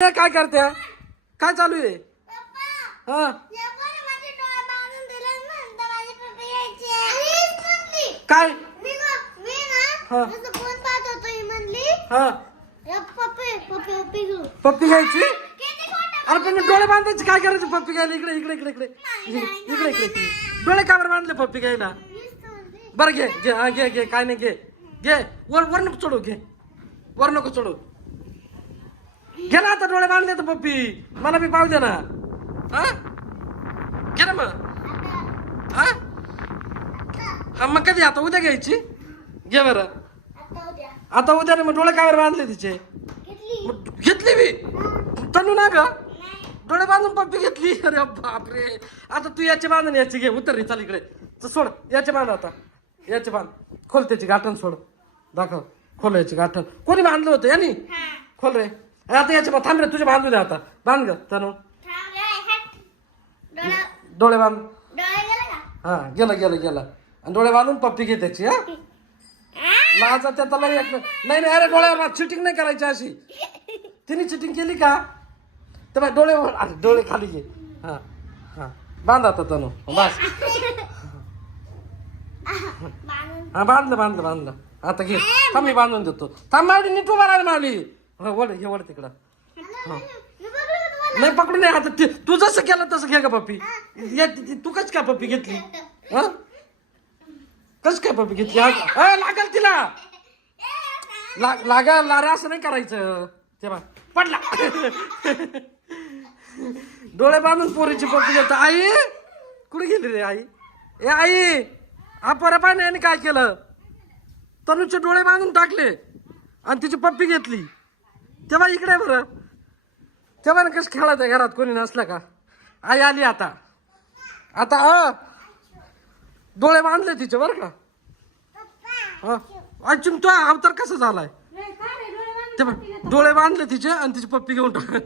काय करते काय चालू आहे हा काय हा हा पप्पी घ्यायची अरे पण डोळे बांधायचे काय करायचं पप्पी घ्यायला इकडे इकडे इकडे इकडे इकडे इकडे इकडे डोळे का बरं बांधले पप्पी घ्यायला बरं घे घे हा घे घे काय नाही घे घे वर नको चढू घे वर नको चढू घे ना आता डोळे बांधले तर पप्पी मला बी पाहू दे ना हा घे ना मग हा हा मग कधी आता उद्या घ्यायची घे बरं आता उद्या ना मग डोळे काय बरं बांधले तिचे घेतली मी तनू ना ग डोळे बांधून पप्पी घेतली अरे बापरे आता तू याचे बांधून याची घे उतर रे चाल इकडे सोड याचे बांध आता याचे बांध खोल त्याची गाठण सोड दाखव खोल याची गाठण कोणी बांधलं होतं यानी खोल रे आता याचे थांब रे तुझे बांधू दे आता बांध ग तनू डोळे बांध हा गेलं गेलं गेलं आणि डोळे बांधून पप्पी घे त्याची हा माझा त्या त्याला नाही नाही अरे डोळ्यावर चिटिंग नाही करायची अशी तिने चिटिंग केली का तर डोळे अरे डोळे खाली घे हा हा बांध आता तनू बस हा बांधलं बांधलं बांधलं आता घे थांब मी बांधून देतो थांब मावली नीट उभा राहिली मावली हा वड हे वड तिकडं नाही पकडून नाही आता तू जसं केलं तसं घे का पप्पी तू कच काय पप्पी घेतली हा कस काय पप्पी घेतली लागल तिला लागल लारा असं नाही करायचं तेव्हा पडला डोळे बांधून पोरीची पप्पी घेत आई कुठे गेली रे आई ए आई हा परपाने याने काय केलं तनूचे डोळे बांधून टाकले आणि तिची पप्पी घेतली तेव्हा इकडे बरं तेव्हा ना कसं खेळायचं घरात कोणी नसलं का आई आली आता आता डोळे बांधले तिचे बरं का हा आज तो अवतार कसा झालाय तेव्हा डोळे बांधले तिचे आणि तिची पप्पी घेऊन टाक